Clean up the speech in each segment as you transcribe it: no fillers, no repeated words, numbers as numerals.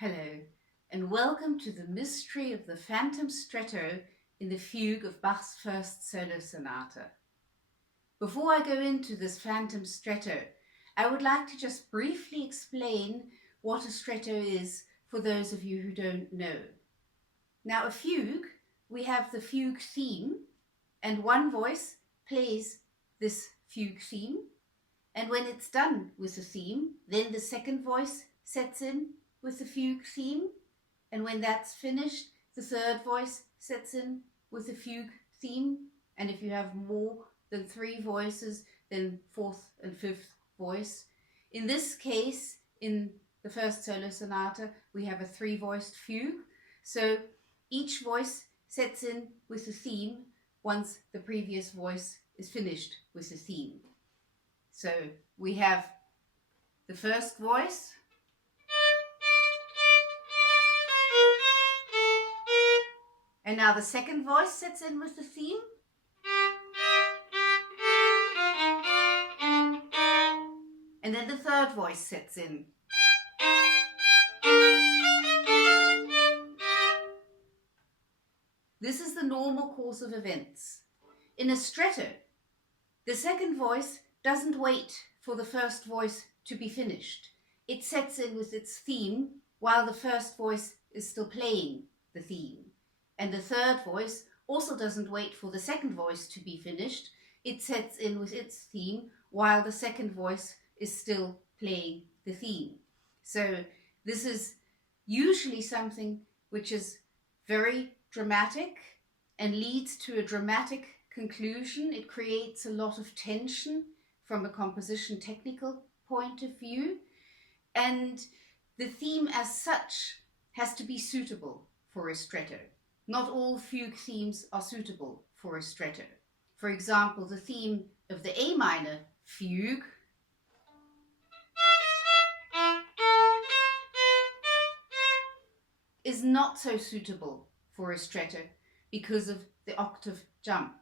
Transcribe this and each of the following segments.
Hello, and welcome to the mystery of the phantom stretto in the fugue of Bach's first solo sonata. Before I go into this phantom stretto, I would like to just briefly explain what a stretto is for those of you who don't know. Now, a fugue, we have the fugue theme, and one voice plays this fugue theme, and when it's done with the theme, then the second voice sets in with the fugue theme, and when that's finished, the third voice sets in with the fugue theme, and if you have more than three voices, then fourth and fifth voice. In this case, in the first solo sonata, we have a three-voiced fugue, so each voice sets in with the theme once the previous voice is finished with the theme. So we have the first voice, and now the second voice sets in with the theme. And then the third voice sets in. This is the normal course of events. In a stretto, the second voice doesn't wait for the first voice to be finished. It sets in with its theme while the first voice is still playing the theme. And the third voice also doesn't wait for the second voice to be finished. It sets in with its theme while the second voice is still playing the theme. So this is usually something which is very dramatic and leads to a dramatic conclusion. It creates a lot of tension from a composition technical point of view. And the theme as such has to be suitable for a stretto. Not all fugue themes are suitable for a stretto. For example, the theme of the A minor fugue is not so suitable for a stretto because of the octave jump.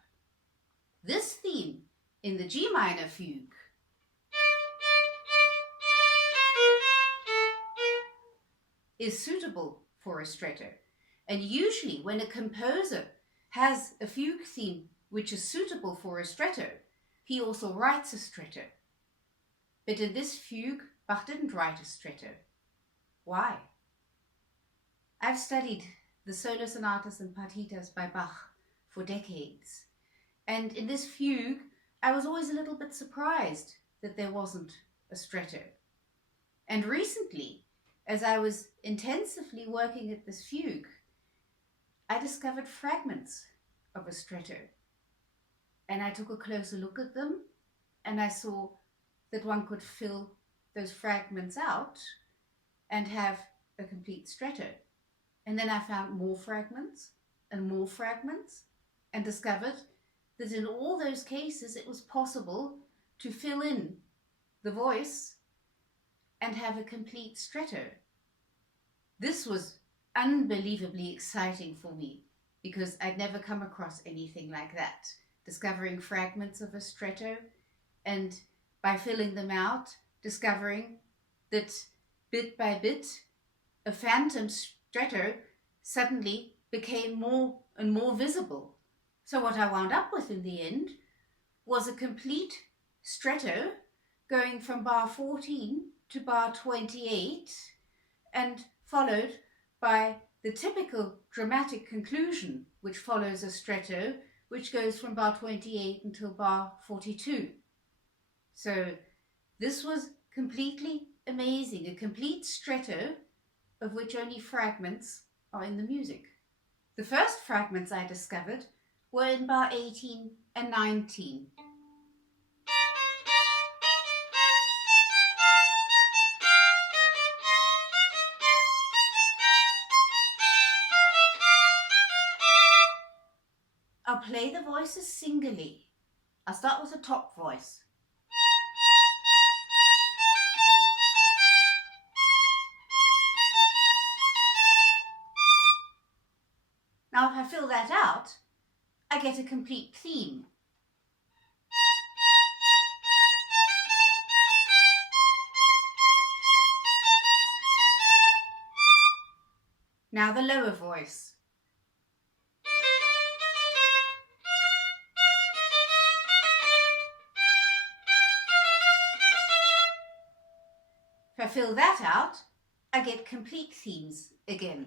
This theme in the G minor fugue is suitable for a stretto. And usually when a composer has a fugue theme which is suitable for a stretto, he also writes a stretto. But in this fugue, Bach didn't write a stretto. Why? I've studied the solo sonatas and partitas by Bach for decades. And in this fugue, I was always a little bit surprised that there wasn't a stretto. And recently, as I was intensively working at this fugue, I discovered fragments of a stretto. And I took a closer look at them, and I saw that one could fill those fragments out and have a complete stretto. And then I found more fragments and discovered that in all those cases it was possible to fill in the voice and have a complete stretto. This was unbelievably exciting for me because I'd never come across anything like that. Discovering fragments of a stretto and by filling them out, discovering that bit by bit, a phantom stretto suddenly became more and more visible. So what I wound up with in the end was a complete stretto going from bar 14 to bar 28 and followed by the typical dramatic conclusion which follows a stretto which goes from bar 28 until bar 42. So this was completely amazing, a complete stretto of which only fragments are in the music. The first fragments I discovered were in bar 18 and 19. I'll play the voices singly. I'll start with the top voice. Now if I fill that out, I get a complete theme. Now the lower voice. If I fill that out, I get complete themes again.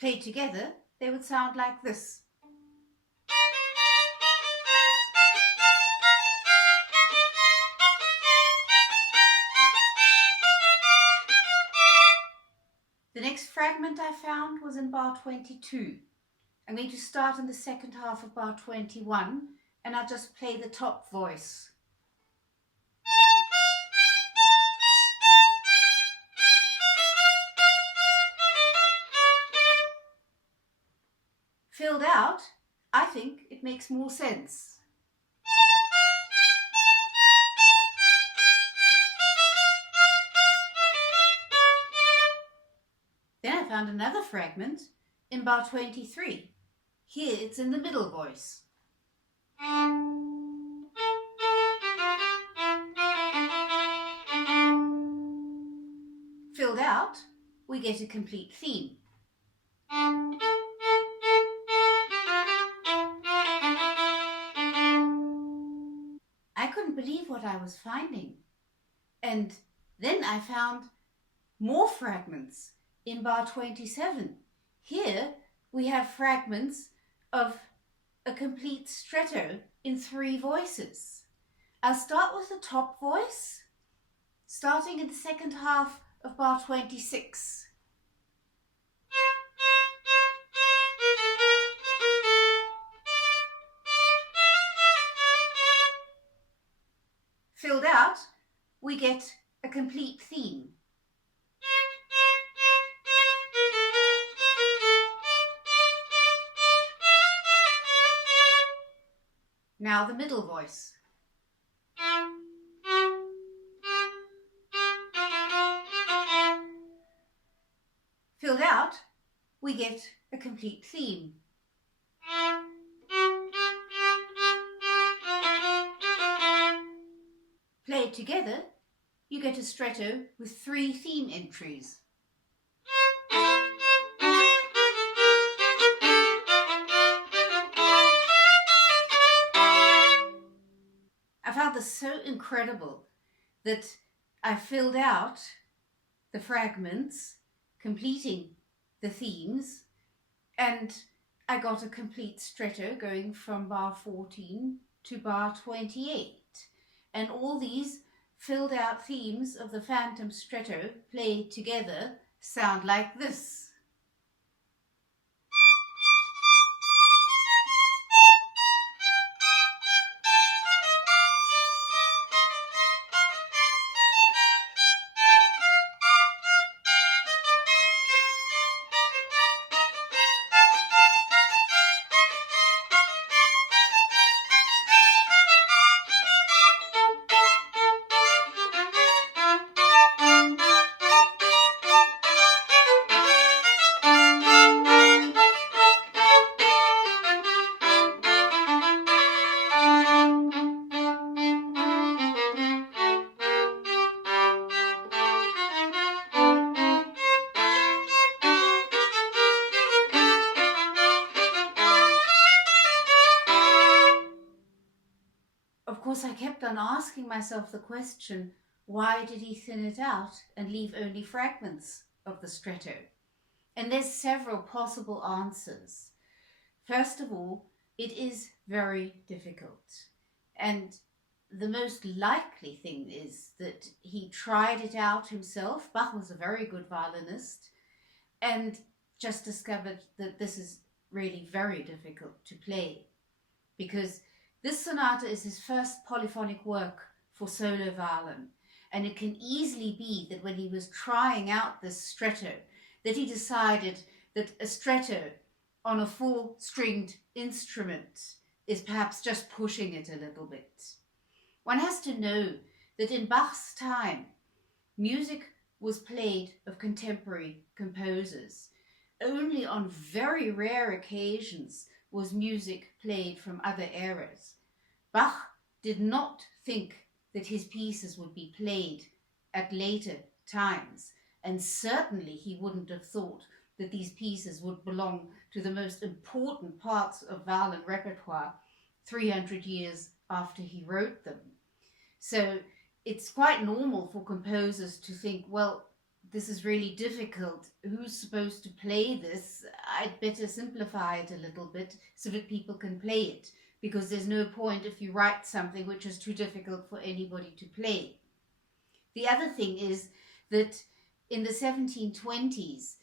Played together, they would sound like this. The next fragment I found was in bar 22. I'm going to start in the second half of bar 21 and I'll just play the top voice. Filled out, I think it makes more sense. Then I found another fragment in bar 23. Here it's in the middle voice. Filled out, we get a complete theme. I couldn't believe what I was finding. And then I found more fragments in bar 27. Here we have fragments of a complete stretto in 3 voices. I'll start with the top voice, starting in the second half of bar 26. Filled out, we get a complete theme. Now the middle voice. Filled out, we get a complete theme. Played together, you get a stretto with 3 theme entries. I found this so incredible that I filled out the fragments, completing the themes, and I got a complete stretto going from bar 14 to bar 28. And all these filled out themes of the phantom stretto played together sound like this. Of course, I kept on asking myself the question, why did he thin it out and leave only fragments of the stretto? And there's several possible answers. First of all, it is very difficult. And the most likely thing is that he tried it out himself. Bach was a very good violinist and just discovered that this is really very difficult to play, because this sonata is his first polyphonic work for solo violin, and it can easily be that when he was trying out this stretto, that he decided that a stretto on a 4-stringed instrument is perhaps just pushing it a little bit. One has to know that in Bach's time, music was played of contemporary composers. Only on very rare occasions was music played from other eras. Bach did not think that his pieces would be played at later times, and certainly he wouldn't have thought that these pieces would belong to the most important parts of violin repertoire 300 years after he wrote them. So it's quite normal for composers to think, well, this is really difficult. Who's supposed to play this? I'd better simplify it a little bit so that people can play it, because there's no point if you write something which is too difficult for anybody to play. The other thing is that in the 1720s,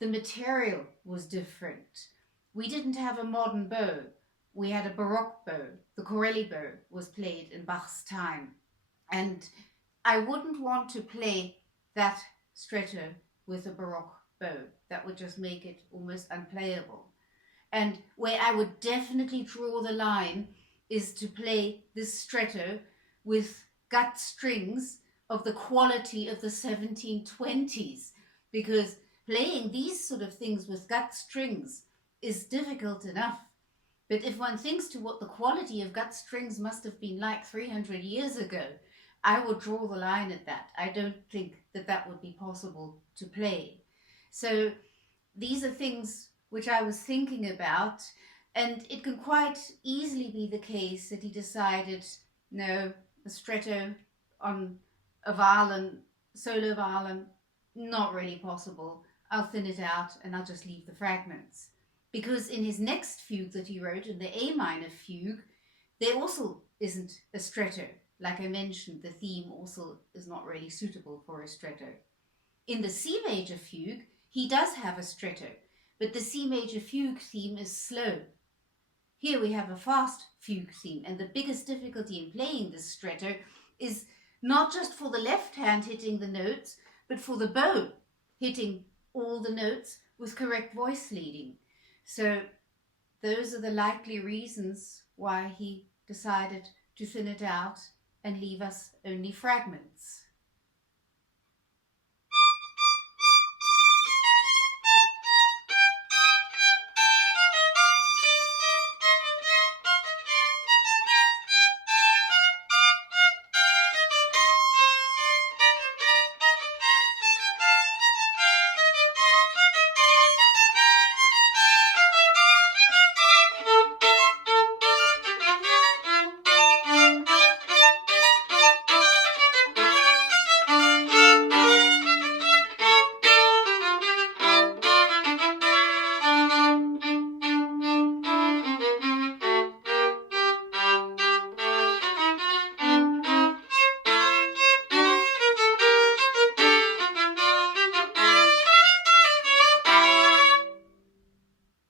the material was different. We didn't have a modern bow. We had a Baroque bow. The Corelli bow was played in Bach's time. And I wouldn't want to play that Stretto with a Baroque bow. That would just make it almost unplayable. And where I would definitely draw the line is to play this Stretto with gut strings of the quality of the 1720s, because playing these sort of things with gut strings is difficult enough. But if one thinks to what the quality of gut strings must have been like 300 years ago, I would draw the line at that. I don't think that that would be possible to play. So these are things which I was thinking about, and it can quite easily be the case that he decided, no, a Stretto on a violin, solo violin, not really possible. I'll thin it out and I'll just leave the fragments. Because in his next fugue that he wrote, in the A minor fugue, there also isn't a Stretto. Like I mentioned, the theme also is not really suitable for a Stretto. In the C major fugue, he does have a Stretto, but the C major fugue theme is slow. Here we have a fast fugue theme, and the biggest difficulty in playing this Stretto is not just for the left hand hitting the notes, but for the bow hitting all the notes with correct voice leading. So those are the likely reasons why he decided to thin it out and leave us only fragments.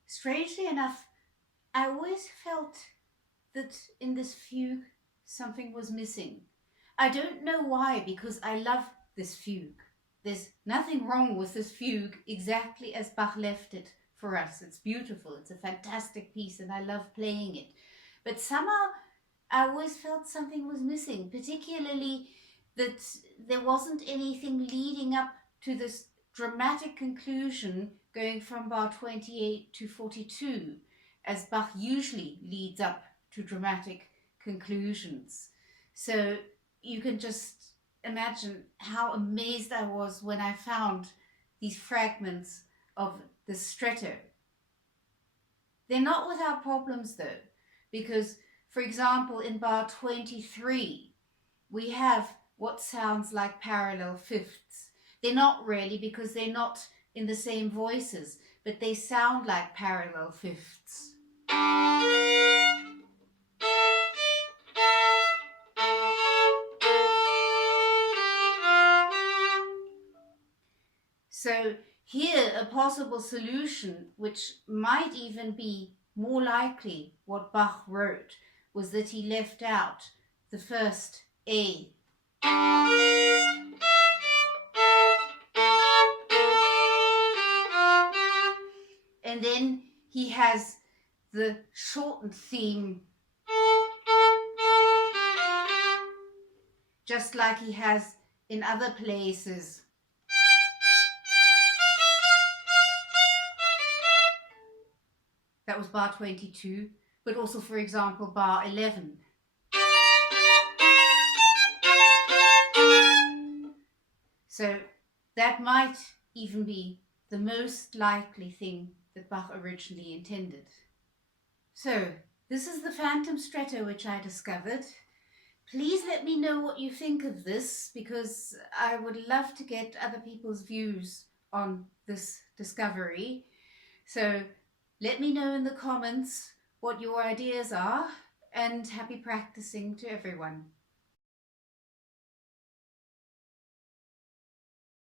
Strangely enough, I always felt that in this fugue something was missing. I don't know why, because I love this fugue. There's nothing wrong with this fugue exactly as Bach left it for us. It's beautiful, it's a fantastic piece, and I love playing it. But somehow I always felt something was missing, particularly that there wasn't anything leading up to this dramatic conclusion going from bar 28 to 42, as Bach usually leads up to dramatic conclusions. So you can just imagine how amazed I was when I found these fragments of the Stretto. They're not without problems though, because for example in bar 23 we have what sounds like parallel fifths. They're not really, because they're not in the same voices, but they sound like parallel fifths. So here a possible solution, which might even be more likely what Bach wrote, was that he left out the first A. And then he has the shortened theme, just like he has in other places. That was bar 22, but also, for example, bar 11. So that might even be the most likely thing that Bach originally intended. So this is the Phantom Stretto which I discovered. Please let me know what you think of this, because I would love to get other people's views on this discovery. So let me know in the comments what your ideas are, and happy practicing to everyone.